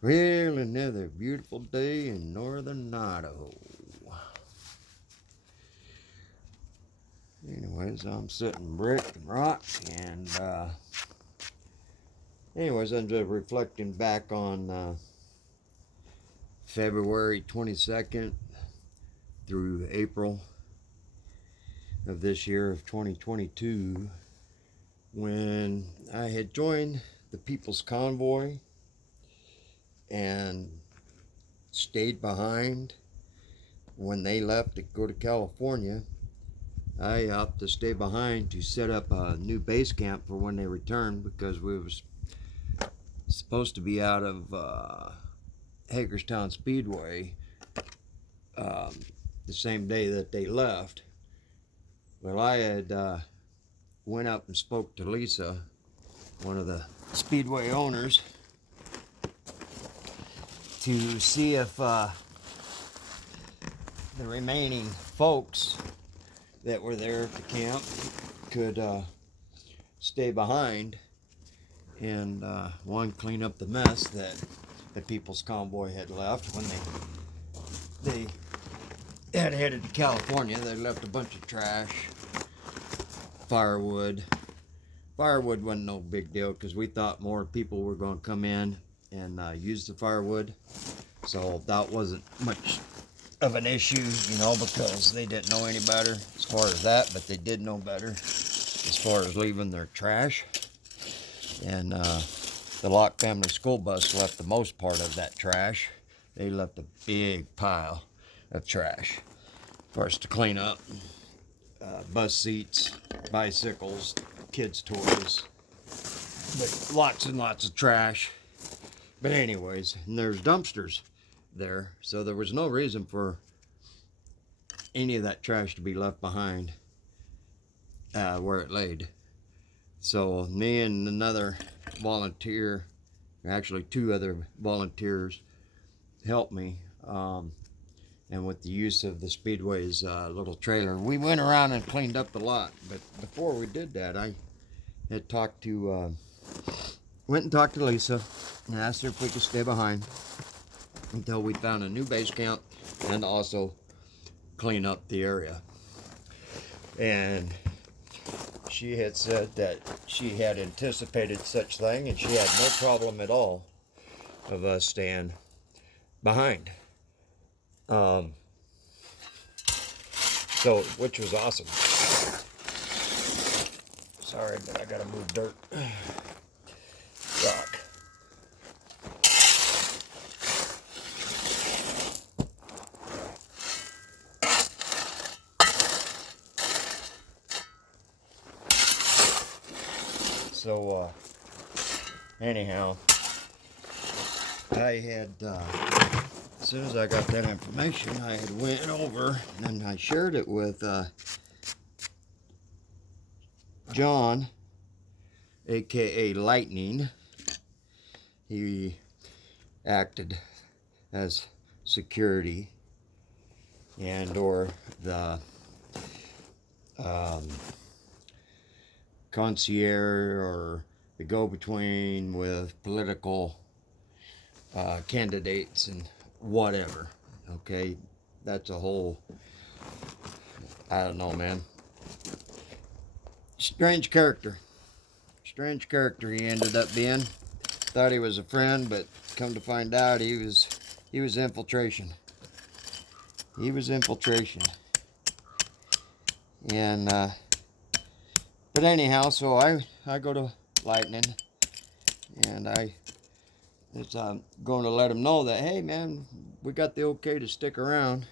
Well, another beautiful day in northern Idaho. Anyways, I'm sitting brick and rock, and anyways, I'm just reflecting back on February 22nd through April of this year of 2022, when I had joined the People's Convoy and stayed behind when they left to go to California. I opted to stay behind to set up a new base camp for when they returned, because we was supposed to be out of Hagerstown Speedway the same day that they left. Well, I had went up and spoke to Lisa, one of the Speedway owners, to see if the remaining folks that were there at the camp could stay behind and one, clean up the mess that the People's Convoy had left when they had headed to California. They left a bunch of trash, firewood. Firewood wasn't no big deal because we thought more people were going to come in and use the firewood, so that wasn't much of an issue, because they didn't know any better as far as that, but they did know better as far as leaving their trash. And the Locke family school bus left the most part of that trash. They left a big pile of trash for us to clean up. Bus seats, bicycles, kids' toys, but lots and lots of trash. But anyways, and there's dumpsters there, so there was no reason for any of that trash to be left behind where it laid. So me and another volunteer, actually two other volunteers, helped me, and with the use of the Speedway's little trailer, we went around and cleaned up the lot. But before we did that, I had went and talked to Lisa and asked her if we could stay behind until we found a new base camp and also clean up the area. And she had said that she had anticipated such thing, and she had no problem at all of us staying behind. So, which was awesome. Sorry, but I gotta move dirt. Rock. So, anyhow, I had, as soon as I got that information, I had went over and I shared it with John, aka Lightning. He acted as security and or the concierge or the go-between with political candidates and whatever. Okay, that's a whole, I don't know, man. Strange character he ended up being. Thought he was a friend, but come to find out he was infiltration. And but anyhow, so I go to Lightning, and it's going to let him know that, hey man, we got the okay to stick around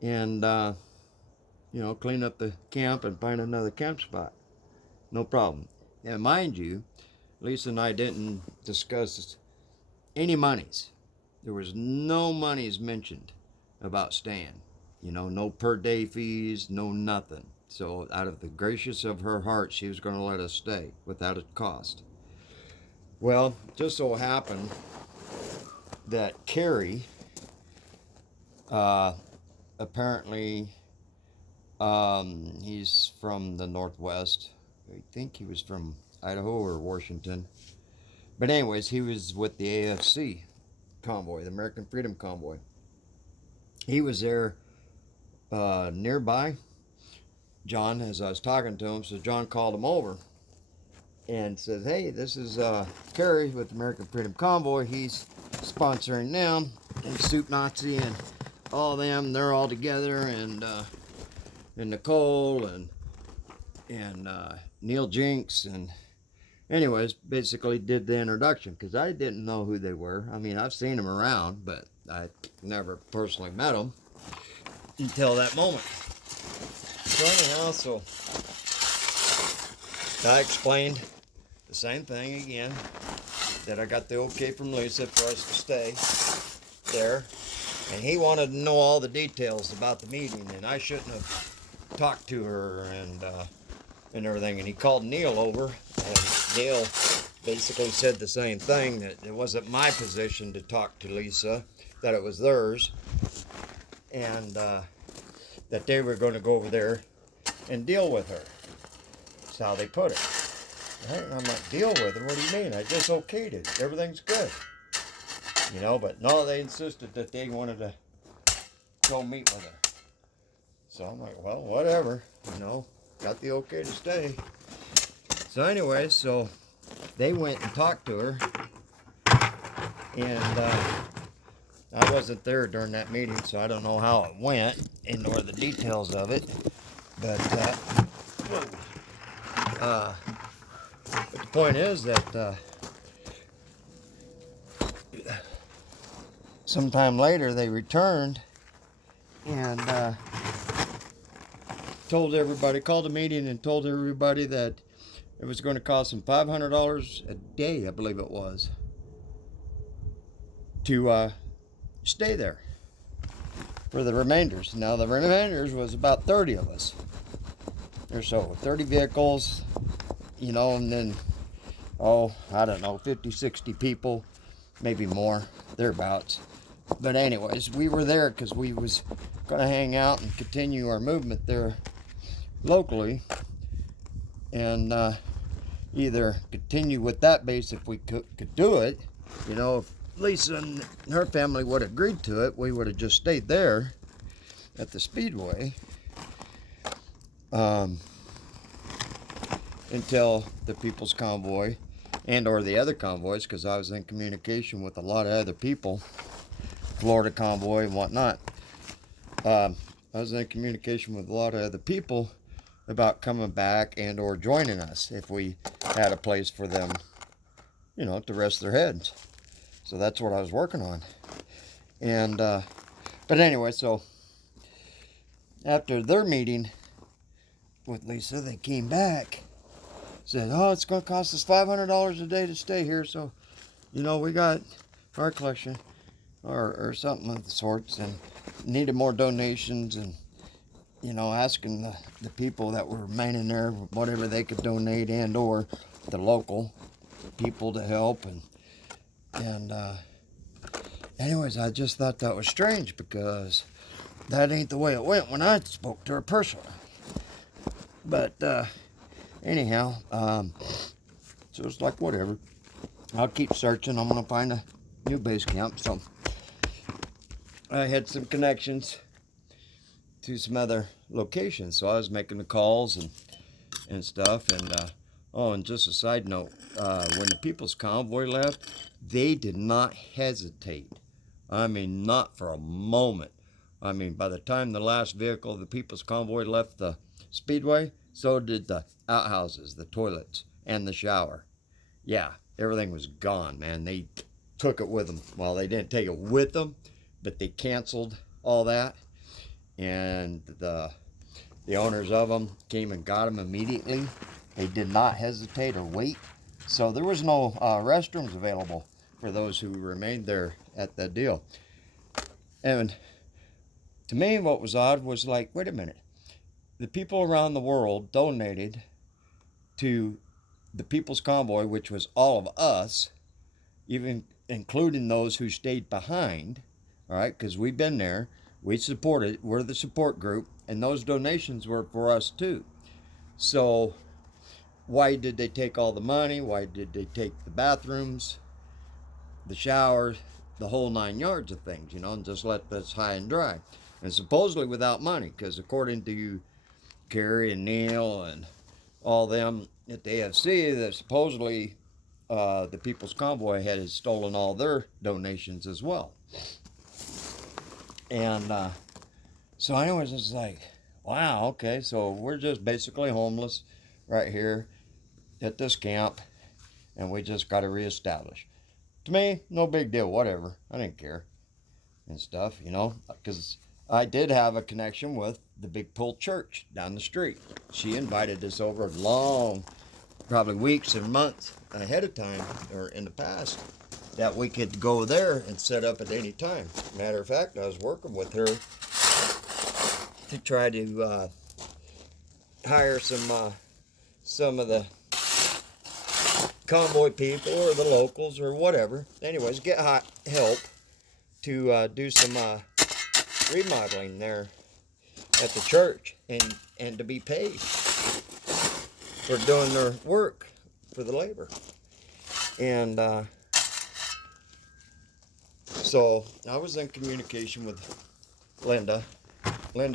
and clean up the camp and find another camp spot. No problem. And mind you, Lisa and I didn't discuss any monies. There was no monies mentioned about staying. No per day fees, no nothing. So out of the gracious of her heart, she was going to let us stay without a cost. Well, just so happened that Carrie, apparently, he's from the Northwest. I think he was from Idaho or Washington. But anyways, he was with the AFC convoy, the American Freedom Convoy. He was there nearby. John, as I was talking to him, so John called him over and says, "Hey, this is Kerry with the American Freedom Convoy. He's sponsoring them, and Soup Nazi and all of them. They're all together, and Nicole and Neil Jinks, and anyways, basically did the introduction because I didn't know who they were. I mean, I've seen them around, but I never personally met them until that moment. So anyhow, so I explained the same thing again, that I got the okay from Lisa for us to stay there, and he wanted to know all the details about the meeting, and I shouldn't have talked to her and everything. And he called Neil over, and Neil basically said the same thing, that it wasn't my position to talk to Lisa, that it was theirs, and that they were going to go over there and deal with her. That's how they put it. Right? I'm like, deal with her? What do you mean? I just okayed it. Everything's good. You know, but no, they insisted that they wanted to go meet with her. So I'm like, well, whatever. You know, got the okay to stay. So anyway, so they went and talked to her. And I wasn't there during that meeting, so I don't know how it went, and nor the details of it. But the point is that sometime later they returned and told everybody, called a meeting and told everybody that it was going to cost them $500 a day, I believe it was, to stay there for the remainders. Now the remainders was about 30 of us or so, 30 vehicles, you know, and then, oh, I don't know, 50, 60 people, maybe more, thereabouts. But anyways, we were there because we was going to hang out and continue our movement there locally, and either continue with that base if we could do it. You know, if Lisa and her family would have agreed to it, we would have just stayed there at the Speedway until the People's Convoy and or the other convoys, because I was in communication with a lot of other people, Florida Convoy and whatnot. I was in communication with a lot of other people about coming back and or joining us if we had a place for them, you know, to rest their heads. So that's what I was working on. And but anyway, so after their meeting with Lisa, they came back, said, oh, it's going to cost us $500 a day to stay here, so, you know, we got our collection or something of the sorts, and needed more donations, and, you know, asking the people that were remaining there whatever they could donate, and or the local people to help. And anyways, I just thought that was strange, because that ain't the way it went when I spoke to her personally. But anyhow, so it's like, whatever, I'll keep searching. I'm gonna find a new base camp. So I had some connections to some other locations, so I was making the calls and stuff. And oh, and just a side note, when the People's Convoy left, they did not hesitate. I mean, not for a moment. I mean, by the time the last vehicle of the People's Convoy left the Speedway, so did the outhouses, the toilets, and the shower. Yeah, everything was gone, man. They took it with them. Well, they didn't take it with them, but they canceled all that. And the owners of them came and got them immediately. They did not hesitate or wait. So there was no restrooms available for those who remained there at that deal. And to me, what was odd was like, wait a minute. The people around the world donated to the People's Convoy, which was all of us, even including those who stayed behind, all right, because we've been there, we supported, we're the support group, and those donations were for us too. So why did they take all the money? Why did they take the bathrooms, the showers, the whole 9 yards of things, and just let this high and dry? And supposedly without money, because according to Kerry and Neil and all them at the AFC, that supposedly the People's Convoy had stolen all their donations as well. And so anyways, it's like, wow, okay, so we're just basically homeless right here at this camp, and we just got to reestablish. To me, no big deal, whatever. I didn't care and stuff, because I did have a connection with the Big Pull Church down the street. She invited us over long, probably weeks and months ahead of time, or in the past, that we could go there and set up at any time. Matter of fact, I was working with her to try to hire some of the Convoy people or the locals or whatever. Anyways, get help to do some remodeling there at the church, and to be paid for doing their work for the labor. And so I was in communication with Linda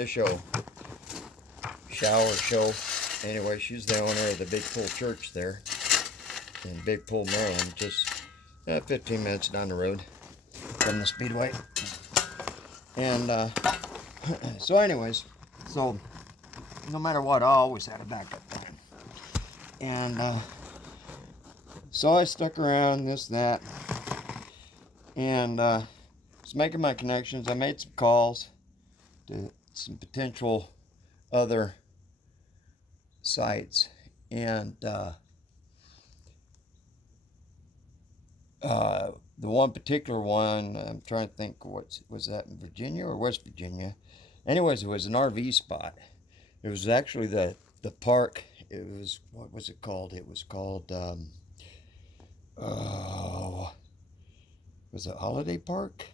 Show. Anyway, she's the owner of the Big Pull Church there in Big Pull, Maryland, just 15 minutes down the road from the Speedway. And so anyways, so no matter what, I always had a backup plan. And so I stuck around, this, that, and was making my connections. I made some calls to some potential other sites, and the one particular one, I'm trying to think, was that in Virginia or West Virginia? Anyways, it was an RV spot. It was actually the park. It was, what was it called? It was called, was it Holiday Park?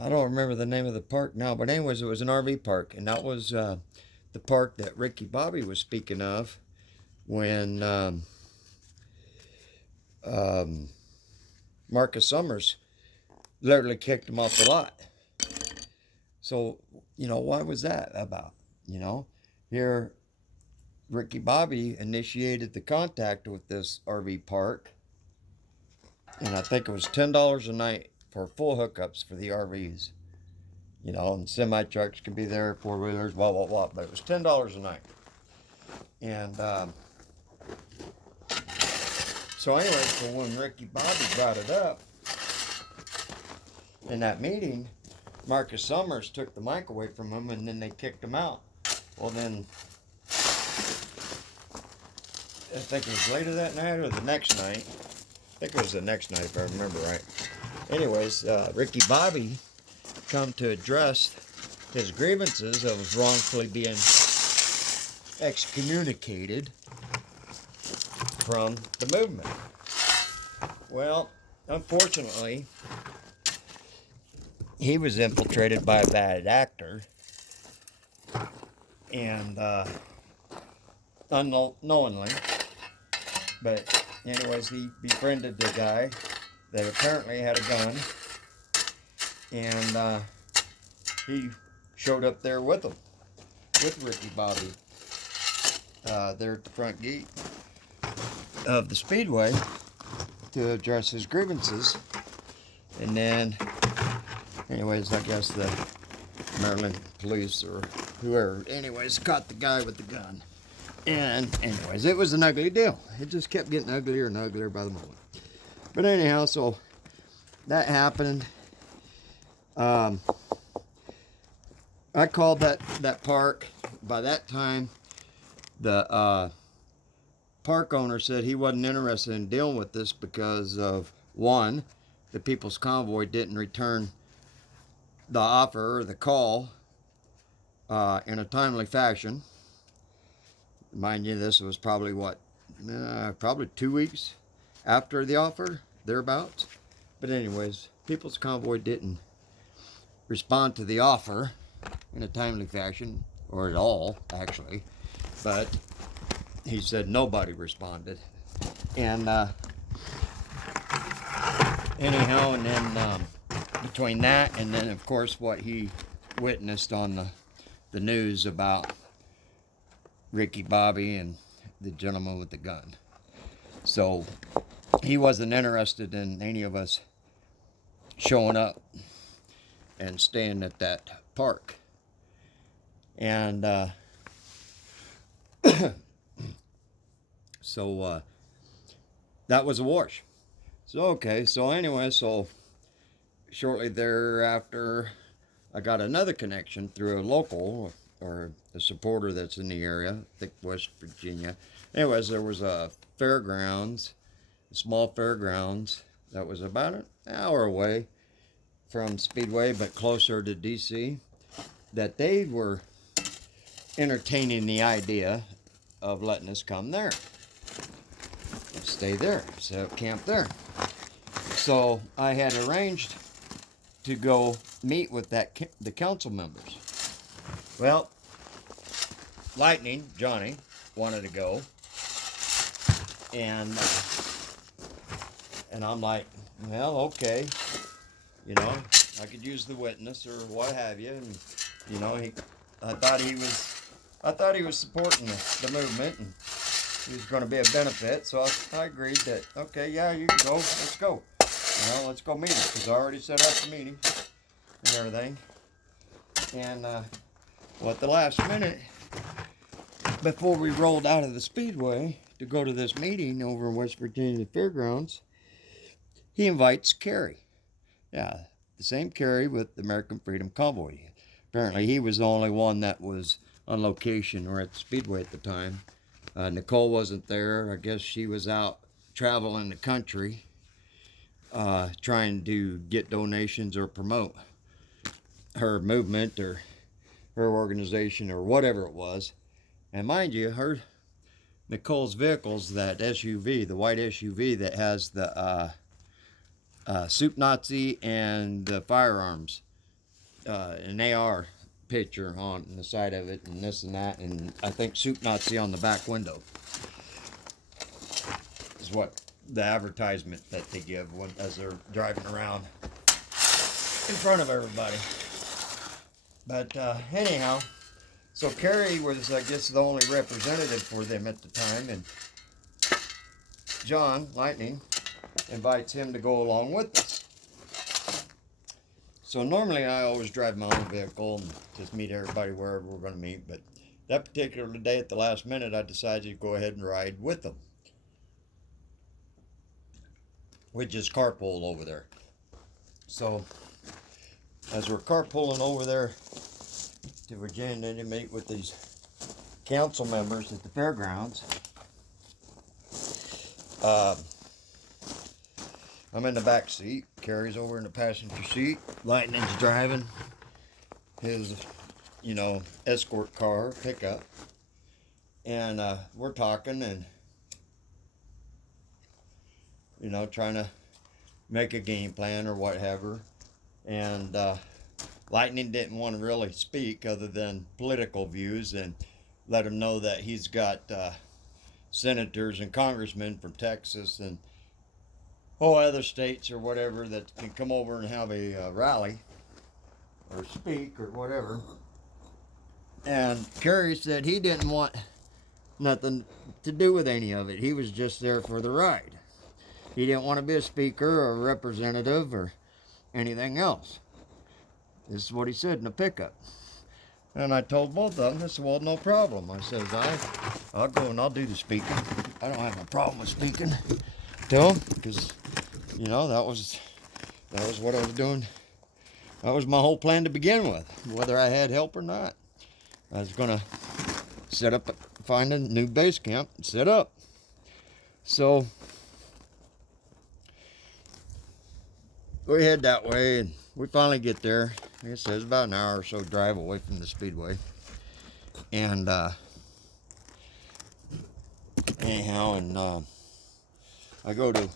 I don't remember the name of the park now, but anyways, it was an RV park, and that was the park that Ricky Bobby was speaking of when Marcus Summers literally kicked him off the lot. So, why was that about? Here, Ricky Bobby initiated the contact with this RV park, and I think it was $10 a night for full hookups for the RVs. And semi-trucks can be there, four-wheelers, blah, blah, blah, but it was $10 a night. And so anyway, so when Ricky Bobby brought it up in that meeting, Marcus Summers took the mic away from him, and then they kicked him out. Well, then, I think it was later that night or the next night. I think it was the next night, if I remember right. Anyways, Ricky Bobby come to address his grievances of wrongfully being excommunicated from the movement. Well, unfortunately, he was infiltrated by a bad actor, and unknowingly, but anyways, he befriended the guy that apparently had a gun, and he showed up there with him, with Ricky Bobby, there at the front gate of the Speedway to address his grievances. And then, anyways, I guess the Maryland police or whoever, anyways, caught the guy with the gun. And anyways, it was an ugly deal. It just kept getting uglier and uglier by the moment. But anyhow, so that happened. I called that park. By that time, the park owner said he wasn't interested in dealing with this because of, one, the People's Convoy didn't return the offer or the call in a timely fashion. Mind you, this was probably probably 2 weeks after the offer, thereabouts. But anyways, People's Convoy didn't respond to the offer in a timely fashion, or at all, actually. But he said nobody responded. And anyhow, and then between that and then, of course, what he witnessed on the news about Ricky Bobby and the gentleman with the gun. So he wasn't interested in any of us showing up and staying at that park. And so that was a wash. So okay, so anyway, so shortly thereafter, I got another connection through a local or a supporter that's in the area, I think West Virginia. Anyways, there was a fairgrounds, a small fairgrounds that was about an hour away from Speedway, but closer to DC, that they were entertaining the idea of letting us come there, stay there, set up camp there. So I had arranged to go meet with the council members. Well, Lightning, Johnny, wanted to go, and I'm like, well, okay, you know, I could use the witness or what have you, and you know, I thought he was supporting the movement, and he was going to be a benefit, so I agreed that, okay, yeah, you can go, let's go. Well, let's go meet him, because I already set up the meeting and everything. And at the last minute, before we rolled out of the Speedway to go to this meeting over in West Virginia Fairgrounds, he invites Kerry. Yeah, the same Kerry with the American Freedom Convoy. Apparently, he was the only one that was on location or at the Speedway at the time. Nicole wasn't there. I guess she was out traveling the country, trying to get donations or promote her movement or her organization or whatever it was. And mind you, Nicole's vehicle's that SUV, the white SUV that has the Soup Nazi and the firearms, an AR picture on the side of it, and this and that, and I think Soup Nazi on the back window is what the advertisement that they give as they're driving around in front of everybody. But anyhow, so Kerry was, I guess, the only representative for them at the time, and John, Lightning, invites him to go along with us. So normally I always drive my own vehicle and just meet everybody wherever we're going to meet, but that particular day at the last minute I decided to go ahead and ride with them. We just carpool over there. So as we're carpooling over there to Virginia to meet with these council members at the fairgrounds, I'm in the back seat. Kerry's over in the passenger seat. Lightning's driving his, escort car, pickup. And we're talking and, trying to make a game plan or whatever. And Lightning didn't want to really speak other than political views, and let him know that he's got senators and congressmen from Texas and other states or whatever that can come over and have a rally or speak or whatever. And Kerry said he didn't want nothing to do with any of it. He was just there for the ride. He didn't want to be a speaker or a representative or anything else. This is what he said in the pickup. And I told both of them, I said, well, no problem. I said, I'll go and I'll do the speaking. I don't have a problem with speaking to them, because that was what I was doing. That was my whole plan to begin with, whether I had help or not. I was going to find a new base camp and set up. So we head that way, and we finally get there. Like I said, it's about an hour or so drive away from the Speedway. And I go to,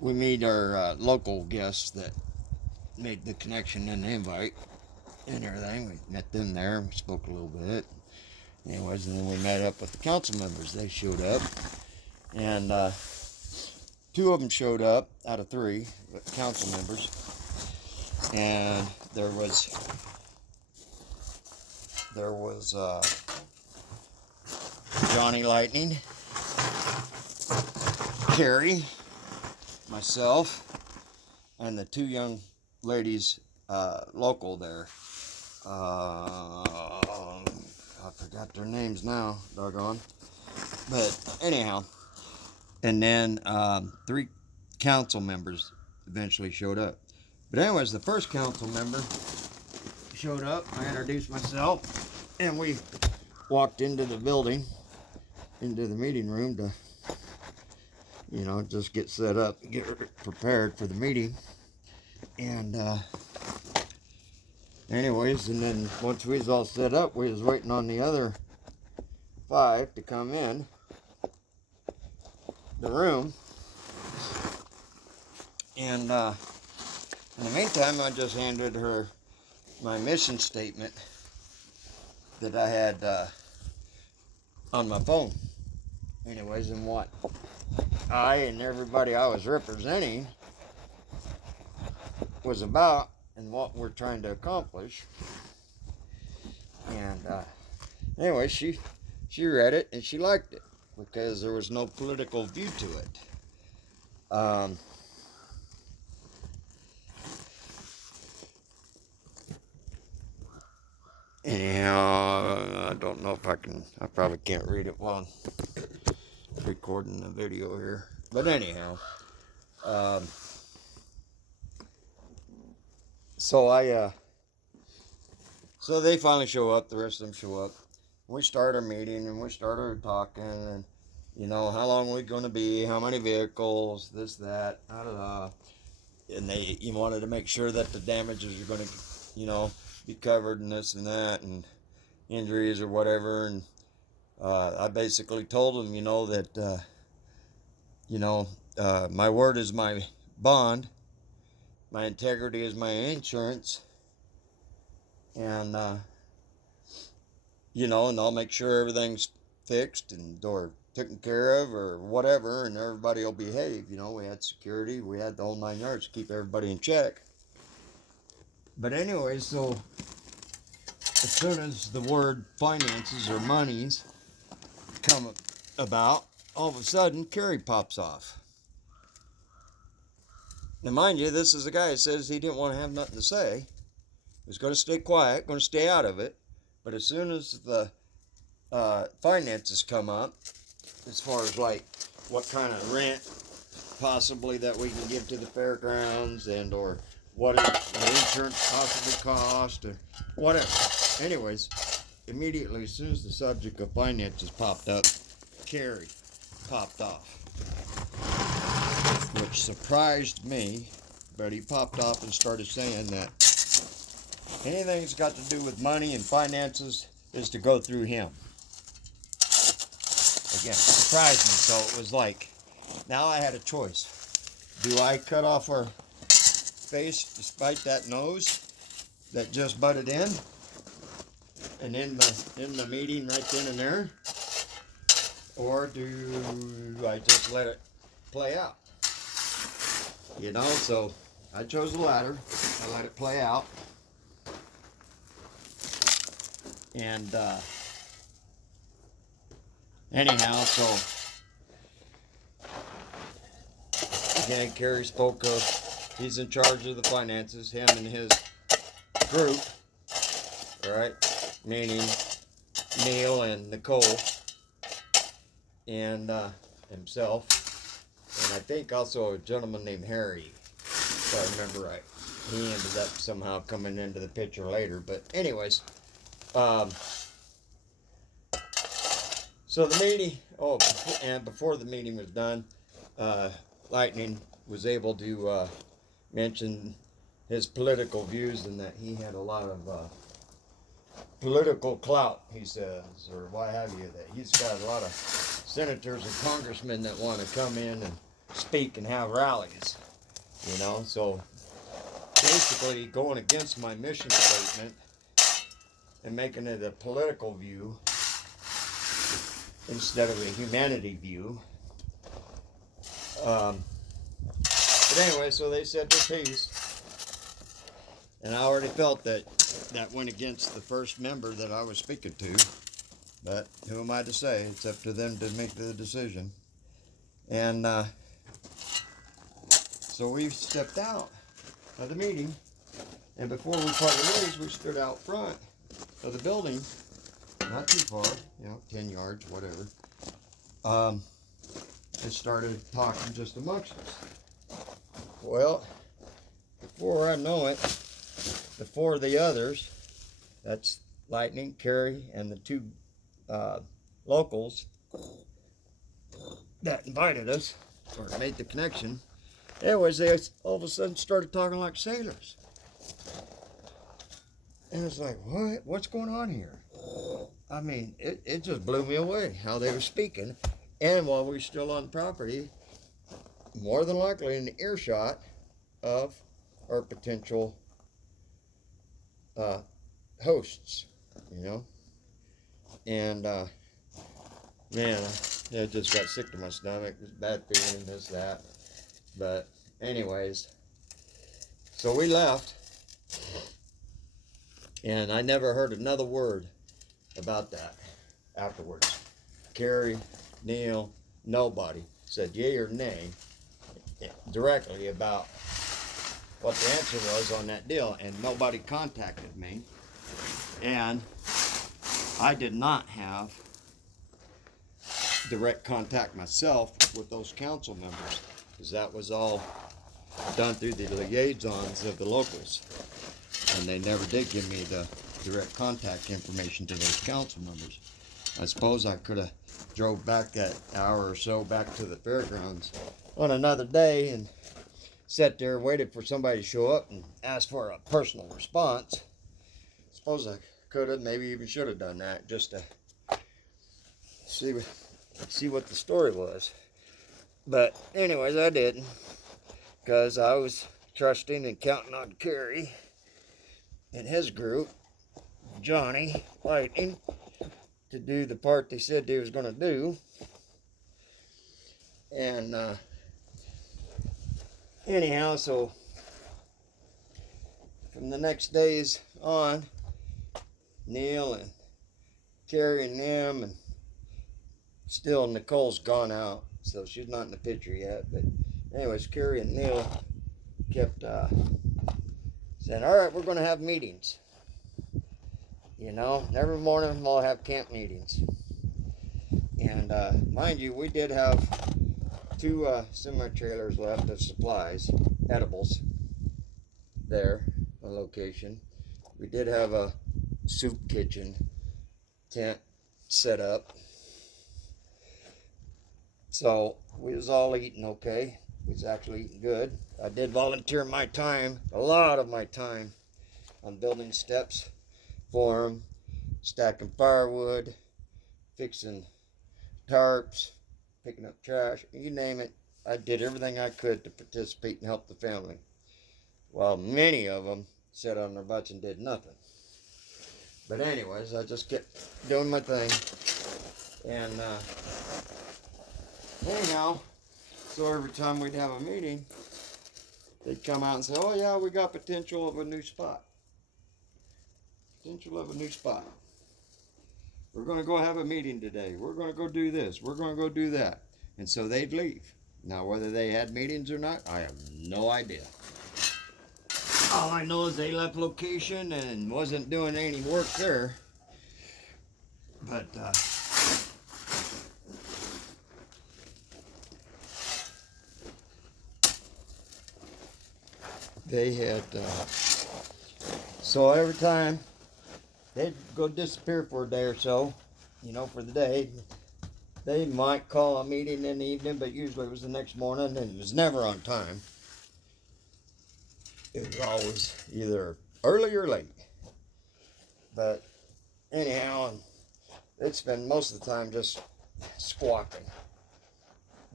we meet our local guests that made the connection and the invite and everything. We met them there, we spoke a little bit. Anyways, and then we met up with the council members. They showed up, and 2 of them showed up out of 3 council members, and there was Johnny Lightning, Carrie, myself, and the 2 young ladies local there. I forgot their names now, doggone. But anyhow, and then 3 council members eventually showed up. But anyways, the first council member showed up. I introduced myself, and we walked into the building, into the meeting room to, you know, just get set up, get prepared for the meeting. And anyways, and then once we was all set up, we was waiting on the other 5 to come in the room. And in the meantime, I just handed her my mission statement that I had on my phone. Anyways, and what I and everybody I was representing was about and what we're trying to accomplish. And anyway, she read it and she liked it because there was no political view to it. Anyhow, I don't know if I probably can't read it while I'm recording the video here. But anyhow, so they finally show up, the rest of them show up. We start our meeting and we started talking and, you know, how long are we going to be, how many vehicles, this, that, and they wanted to make sure that the damages are going to, you know, be covered and this and that and injuries or whatever. And I basically told them, you know, that, my word is my bond, my integrity is my insurance, and, you know, and I'll make sure everything's fixed and or taken care of or whatever, and everybody will behave. You know, we had security, we had the whole 9 yards to keep everybody in check. But anyway, so as soon as the word finances or monies come about, all of a sudden Kerry pops off. Now mind you, this is a guy that says he didn't want to have nothing to say. He was going to stay quiet, going to stay out of it. But as soon as the finances come up, as far as like what kind of rent possibly that we can give to the fairgrounds and or what the insurance possibly cost or whatever. Anyways, immediately as soon as the subject of finances popped up, Kerry popped off, which surprised me. But he popped off and started saying that anything that's got to do with money and finances is to go through him. Again, surprised me. So it was like, now I had a choice. Do I cut off her face despite that nose that just butted in and in the meeting right then and there? Or do I just let it play out? You know, so I chose the latter. I let it play out. And anyhow, so again, Kerry spoke of he's in charge of the finances, him and his group, all right, meaning Neil and Nicole and himself, and I think also a gentleman named Harry, if I remember right. He ended up somehow coming into the picture later, but anyways, so the meeting, and before the meeting was done, Lightning was able to mention his political views and that he had a lot of political clout, he says, or what have you, that he's got a lot of senators and congressmen that want to come in and speak and have rallies, you know. So basically going against my mission statement and making it a political view instead of a humanity view. But anyway, so they said their piece, and I already felt that that went against the first member that I was speaking to. But who am I to say? It's up to them to make the decision. And so we stepped out of the meeting, and before we parted ways, we stood out front of the building, not too far, 10 yards, whatever. And started talking just amongst us. Well, before I know it, the four of the others, that's Lightning, Carrie, and the two locals that invited us, or made the connection, anyways, they all of a sudden started talking like sailors. And it's like, what? What's going on here? I mean, it just blew me away how they were speaking. And while we were still on property, more than likely in the earshot of our potential hosts, And, man, it just got sick to my stomach. It was bad feeling, this, that. But, anyways, so we left. And I never heard another word about that afterwards. Carrie, Neil, nobody said yay or nay directly about what the answer was on that deal, and nobody contacted me. And I did not have direct contact myself with those council members, because that was all done through the liaisons of the locals, and they never did give me the direct contact information to those council members. I suppose I could have drove back that hour or so back to the fairgrounds on another day and sat there and waited for somebody to show up and ask for a personal response. Suppose I could have, maybe even should have done that, just to see what the story was. But anyways, I didn't, because I was trusting and counting on Kerry and his group, Johnny, Lightning, to do the part they said they was going to do. And anyhow, so from the next days on, Neil and Carrie and them, and still Nicole's gone out, so she's not in the picture yet. But anyways, Carrie and Neil kept saying, all right, we're going to have meetings. Every morning we'll have camp meetings. And mind you, we did have 2 semi-trailers left of supplies, edibles, there on location. We did have a soup kitchen tent set up. So we was all eating okay. We was actually eating good. I did volunteer my time, a lot of my time, on building steps for them, stacking firewood, fixing tarps, picking up trash, you name it. I did everything I could to participate and help the family, while many of them sat on their butts and did nothing. But anyways, I just kept doing my thing. And anyhow, so every time we'd have a meeting, they'd come out and say, oh yeah, we got potential of a new spot. Potential of a new spot. We're going to go have a meeting today. We're going to go do this. We're going to go do that. And so they'd leave. Now, whether they had meetings or not, I have no idea. All I know is they left location and wasn't doing any work there. But, they had, so every time they'd go disappear for a day or so, for the day. They might call a meeting in the evening, but usually it was the next morning, and it was never on time. It was always either early or late. But anyhow, they'd spend most of the time just squawking,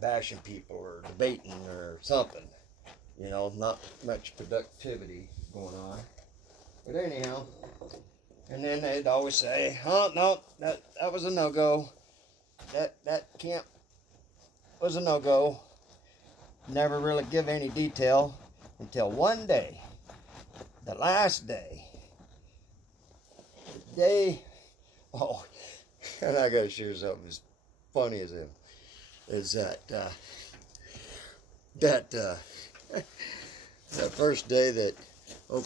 bashing people, or debating, or something. Not much productivity going on. But anyhow, and then they'd always say, oh, no, that was a no-go. that camp was a no-go. Never really give any detail until one day, the last day, the day, oh, and I gotta share something as funny as him, is that first day that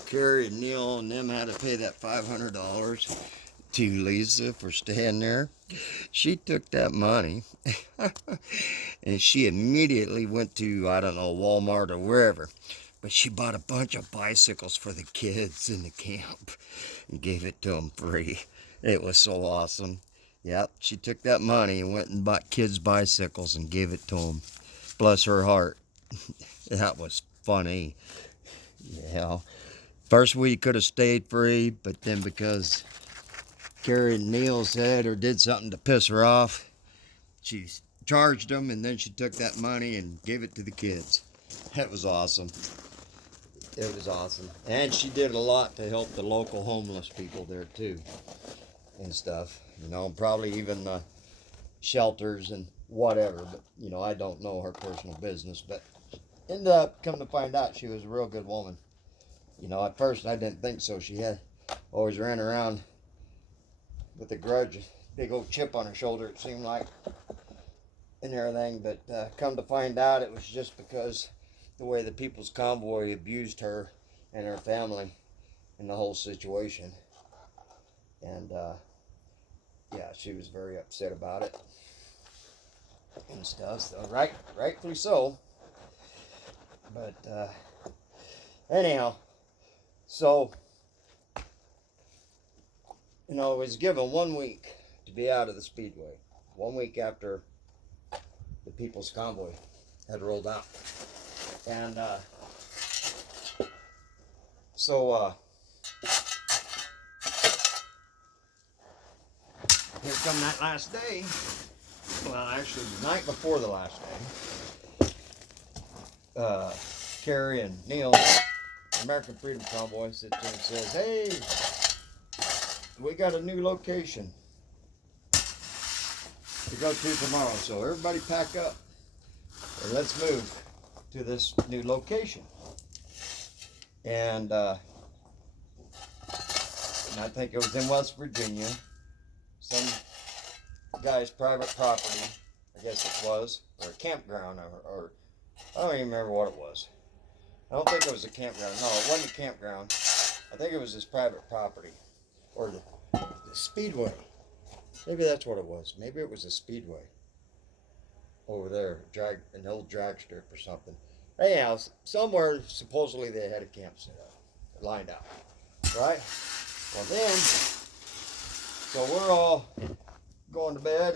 Carrie and Neil and them had to pay that $500 to Lisa for staying there. She took that money and she immediately went to, I don't know, Walmart or wherever, but she bought a bunch of bicycles for the kids in the camp and gave it to them free. It was so awesome. Yep, she took that money and went and bought kids bicycles and gave it to them. Bless her heart. That was funny. Yeah. First week could have stayed free, but then because Carrie and Neil said or did something to piss her off, she charged them, and then she took that money and gave it to the kids. That was awesome. It was awesome. And she did a lot to help the local homeless people there too and stuff. You know, probably even shelters and whatever. But, you know, I don't know her personal business. But ended up, come to find out, she was a real good woman. You know, at first I didn't think so. She had always ran around with a grudge, big old chip on her shoulder, it seemed like, and everything. But come to find out, it was just because the way the People's Convoy abused her and her family in the whole situation. And yeah, she was very upset about it and stuff. So rightfully so. But anyhow, so, you know, I was given 1 week to be out of the Speedway. 1 week after the People's Convoy had rolled out. And so here come that last day. Well, actually the night before the last day, Carrie and Neil, American Freedom Convoy, sits there and says, "Hey, we got a new location to go to tomorrow, so everybody pack up and let's move to this new location." And I think it was in West Virginia, some guy's private property, I guess it was, or a campground, or I don't even remember what it was. I don't think it was a campground. No, it wasn't a campground. I think it was his private property, or the Speedway. Maybe that's what it was. Maybe it was a Speedway over there, an old drag strip or something. Anyhow, somewhere supposedly they had a camp set up, lined out, right? Well then, so we're all going to bed.